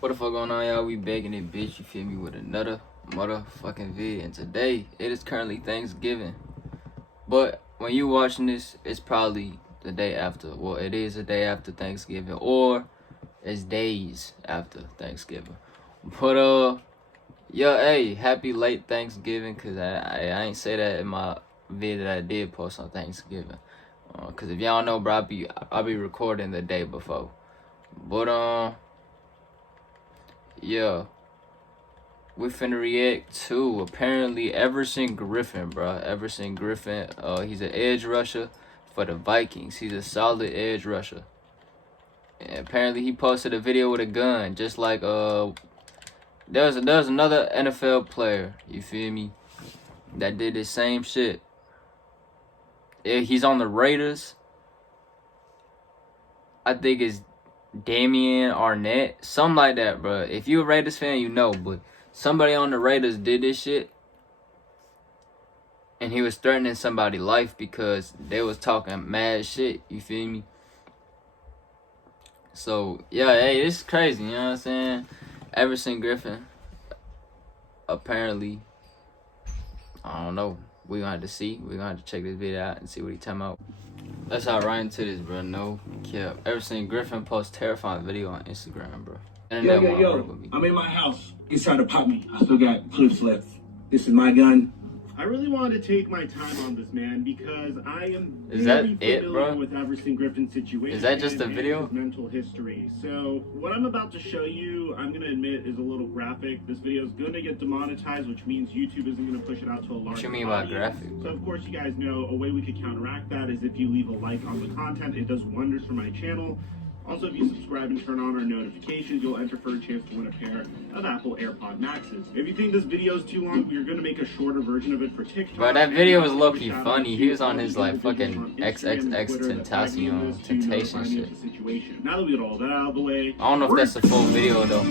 What the fuck going on, y'all? We begging it, bitch. You feel me? With another motherfucking vid. And today, it is currently Thanksgiving. But when you watching this, it's probably the day after. Well, it is the day after Thanksgiving, or it's days after Thanksgiving. But yeah, hey, happy late Thanksgiving, cause I ain't say that in my vid that I did post on Thanksgiving. Cause if y'all know, bro, I'll be recording the day before. But yeah, we finna react to apparently Everson Griffen, bro. Everson Griffen, he's an edge rusher for the Vikings. He's a solid edge rusher. And apparently he posted a video with a gun, just like there's another NFL player, you feel me, that did the same shit. He's on the Raiders. I think it's Damian Arnett, something like that, bro. If you a Raiders fan, you know, but somebody on the Raiders did this shit, and he was threatening somebody's life because they was talking mad shit, you feel me? So, yeah, hey, this is crazy, you know what I'm saying? Everson Griffen, apparently, I don't know. We're gonna have to see. We're gonna have to check this video out and see what he talking about. Let's hop right into this, bro. No cap. Everson Griffen posts terrifying video on Instagram, bro. Yo. I'm in my house. He's trying to pop me. I still got clips left. This is my gun. I really wanted to take my time on this, man, because I am very familiar with Everson Griffen's situation. Is that just a video? His mental history. So what I'm about to show you, I'm going to admit, is a little graphic. This video is going to get demonetized, which means YouTube isn't going to push it out to a large What you mean by graphic? So of course, you guys know a way we could counteract that is if you leave a like on the content. It does wonders for my channel. Also, if you subscribe and turn on our notifications, you'll enter for a chance to win a pair of Apple AirPod Maxes. If you think this video is too long, we're going to make a shorter version of it for TikTok. Bro, that video was low-key funny. He was on his, like, fucking XXX Temptation shit. Now that we get all that out of the way, I don't know if that's a full video, though.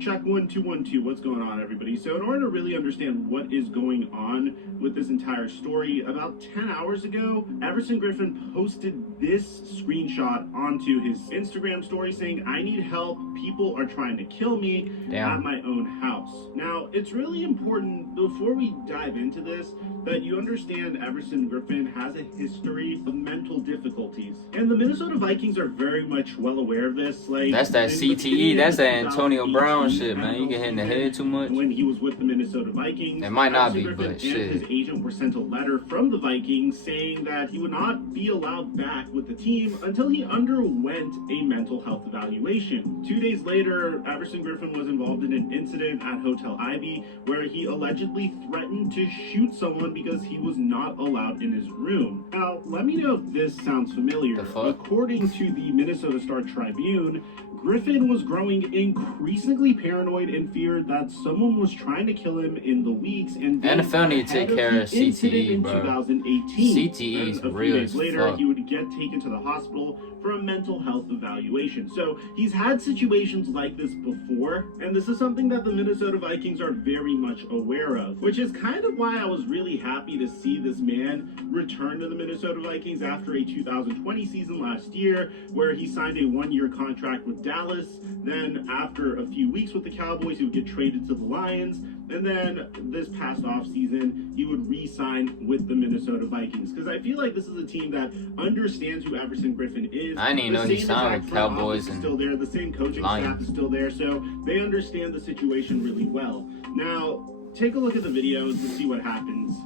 Check 1 2 1 2. What's going on, everybody? So in order to really understand what is going on with this entire story, about 10 hours ago, Everson Griffen posted this screenshot onto his Instagram story saying, "I need help. People are trying to kill me at my own house." Now, it's really important, before we dive into this, that you understand Everson Griffen has a history of mental difficulties. And the Minnesota Vikings are very much well aware of this. Like, that's that CTE, that's that Antonio Brown shit, man. You get hit in the head too much. When he was with the Minnesota Vikings, it might not Everson be, Griffen but shit. And his agent were sent a letter from the Vikings saying that he would not be allowed back with the team until he underwent a mental health evaluation. 2 days later, Everson Griffen was involved in an incident at Hotel Ivy where he allegedly threatened to shoot someone because he was not allowed in his room. Now, let me know if this sounds familiar. According to the Minnesota Star Tribune, Griffen was growing increasingly paranoid and feared that someone was trying to kill him in the weeks and NFL need to take care of CTE, bro. 2018. CTE is real as fuck. Later, he would get taken to the hospital for a mental health evaluation. So he's had situations like this before, and this is something that the Minnesota Vikings are very much aware of, which is kind of why I was really happy to see this man return to the Minnesota Vikings after a 2020 season last year, where he signed a one-year contract with Dallas. Then after a few weeks with the Cowboys, he would get traded to the Lions. And then this past offseason, he would re-sign with the Minnesota Vikings. Because I feel like this is a team that understands who Everson Griffen is. I didn't even know he signed with Cowboys and still there. The same coaching staff is still there. So they understand the situation really well. Now, take a look at the videos to see what happens.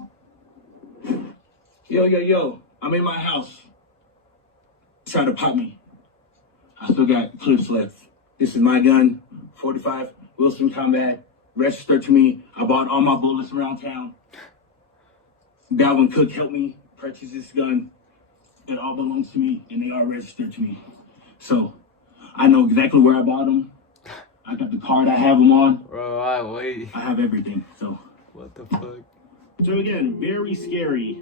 Yo. I'm in my house. He's trying to pop me. I still got clips left. This is my gun, 45 Wilson Combat, registered to me. I bought all my bullets around town. Dalvin Cook helped me purchase this gun. It all belongs to me, and they are registered to me. So I know exactly where I bought them. I got the card I have them on. Bro, I have everything, so. What the fuck? So again, very scary.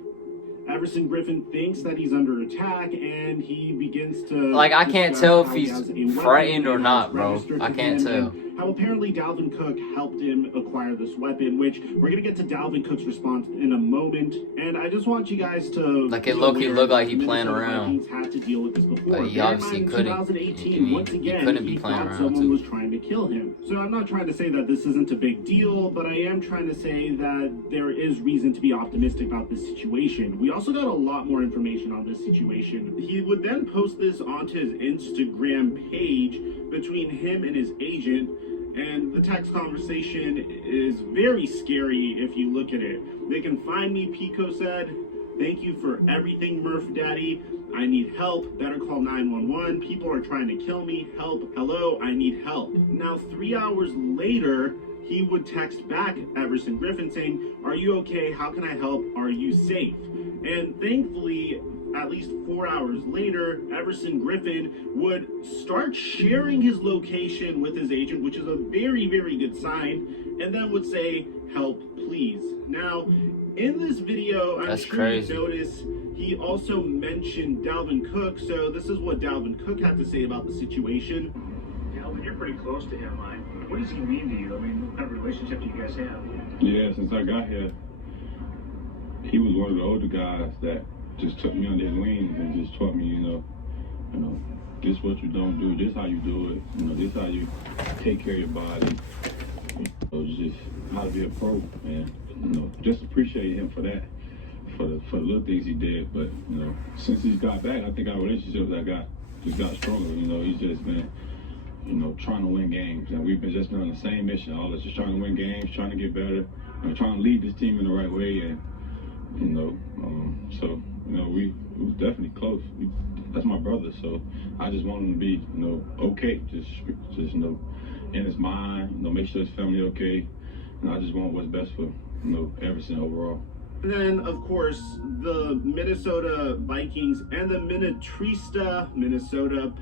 Everson Griffen thinks that he's under attack, and he begins to like, I can't discuss tell if how he he's has a weapon frightened or and not, it's bro. registered I to can't him, tell. and how apparently Dalvin Cook helped him acquire this weapon, which we're gonna get to Dalvin Cook's response in a moment. And I just want you guys to Like, it low-key looked like he playing around. Vikings had to deal with this before. But he obviously couldn't. 2018, once again, couldn't be he playing thought around, someone too. was trying to kill him. So I'm not trying to say that this isn't a big deal, but I am trying to say that there is reason to be optimistic about this situation. We also got a lot more information on this situation. He would then post this onto his Instagram page between him and his agent, and the text conversation is very scary if you look at it. They can find me, Pico said. Thank you for everything, Murph Daddy. I need help. Better call 911. People are trying to kill me. Help. Hello, I need help. Now, 3 hours later, he would text back Everson Griffen saying, are you okay? How can I help? Are you safe? And thankfully, at least 4 hours later, Everson Griffen would start sharing his location with his agent, which is a very, very good sign, and then would say, help, please. Now, in this video, I'm sure you notice he also mentioned Dalvin Cook, so this is what Dalvin Cook had to say about the situation. Dalvin, you're pretty close to him. What does he mean to you? I mean, what kind of relationship do you guys have? Yeah, since I got here, he was one of the older guys that just took me under his wings and just taught me, you know, this is what you don't do, this how you do it, you know, this how you take care of your body. So it's just how to be a pro, man. You know, just appreciate him for that, for the little things he did. But you know, since he's got back, I think our relationship just got stronger. You know, he's just been, you know, trying to win games, and we've just been on the same mission. All of us just trying to win games, trying to get better, you know, trying to lead this team in the right way, and you know, so you know, we was definitely close. That's my brother, so I just want him to be, you know, okay, just you know, in his mind, you know, make sure his family okay, and I just want what's best for, you know, Everson overall. And then, of course, the Minnesota Vikings and the Minnesota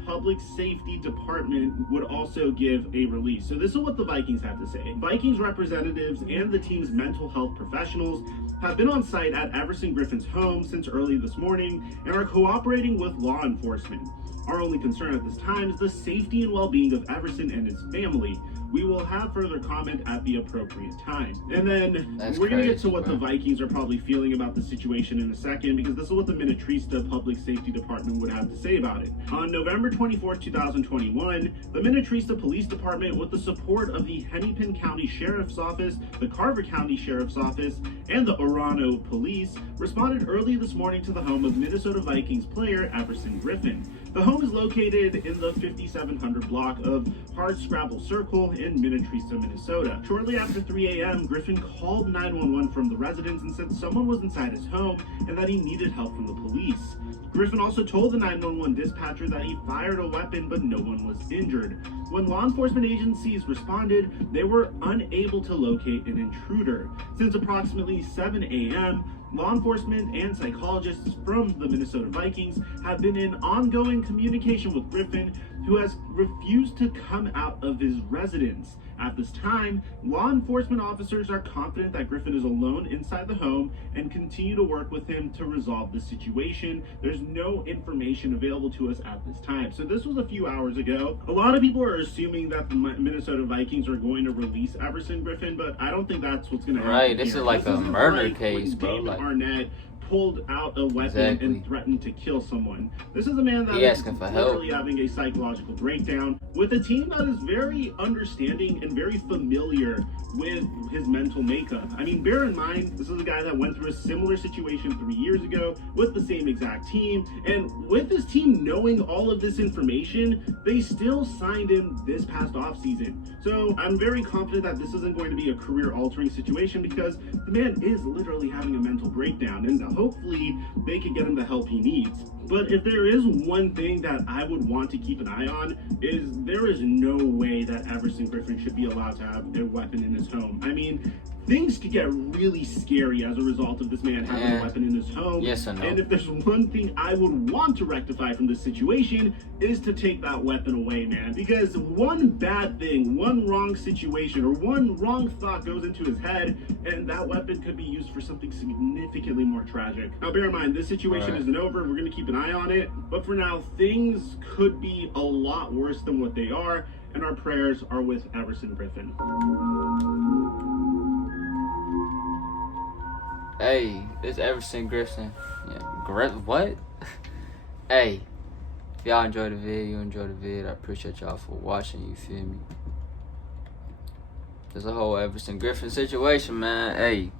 Public Safety Department would also give a release. So this is what the Vikings have to say. Vikings representatives and the team's mental health professionals have been on site at Everson Griffen's home since early this morning and are cooperating with law enforcement. Our only concern at this time is the safety and well-being of Everson and his family. We will have further comment at the appropriate time. And then we're going to get to what the Vikings are probably feeling about the situation in a second, because this is what the Minnesota Public Safety Department would have to say about it. On November 24th, 2021, the Minnesota Police Department, with the support of the Hennepin County Sheriff's Office, the Carver County Sheriff's Office, and the Orano Police, responded early this morning to the home of Minnesota Vikings player Everson Griffen. The home is located in the 5700 block of Hardscrabble Circle in Minnetrista, Minnesota. Shortly after 3 a.m., Griffen called 911 from the residence and said someone was inside his home and that he needed help from the police. Griffen also told the 911 dispatcher that he fired a weapon, but no one was injured. When law enforcement agencies responded, they were unable to locate an intruder. Since approximately 7 a.m., law enforcement and psychologists from the Minnesota Vikings have been in ongoing communication with Griffen, who has refused to come out of his residence. At this time, law enforcement officers are confident that Griffen is alone inside the home and continue to work with him to resolve the situation. There's no information available to us at this time. So this was a few hours ago. A lot of people are assuming that the Minnesota Vikings are going to release Everson Griffen, but I don't think that's what's going to happen. Right, this is like a murder case, bro. David Arnett pulled out a weapon and threatened to kill someone. This is a man that is literally having a psychological breakdown with a team that is very understanding and very familiar with his mental makeup. I mean, bear in mind, this is a guy that went through a similar situation 3 years ago with the same exact team, and with his team knowing all of this information, they still signed him this past offseason. So I'm very confident that this isn't going to be a career-altering situation, because the man is literally having a mental breakdown, and hopefully they can get him the help he needs. But if there is one thing that I would want to keep an eye on, is there is no way that Everson Griffen should be allowed to have a weapon in his home. I mean, things could get really scary as a result of this man having a weapon in his home. Yes or no? And if there's one thing I would want to rectify from this situation, is to take that weapon away, man. Because one bad thing, one wrong situation, or one wrong thought goes into his head, and that weapon could be used for something significantly more tragic. Now, bear in mind, this situation isn't over. We're going to keep an eye on it. But for now, things could be a lot worse than what they are, and our prayers are with Everson Griffen. Hey, it's Everson Griffen. Yeah, what? Hey, if y'all enjoyed the vid, I appreciate y'all for watching, you feel me? There's a whole Everson Griffen situation, man. Hey.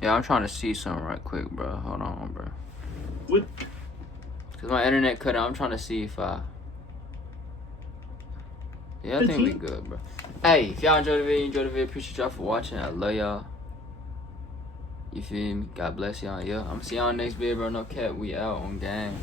Yeah, I'm trying to see something right quick, bro. Hold on, bro. What? Cause my internet cut out. I'm trying to see if I... Yeah, I think we good, bro. Hey, if y'all enjoyed the video, appreciate y'all for watching. I love y'all. You feel me? God bless y'all. Yeah, I'm gonna see y'all next video, bro. No cap. We out on game.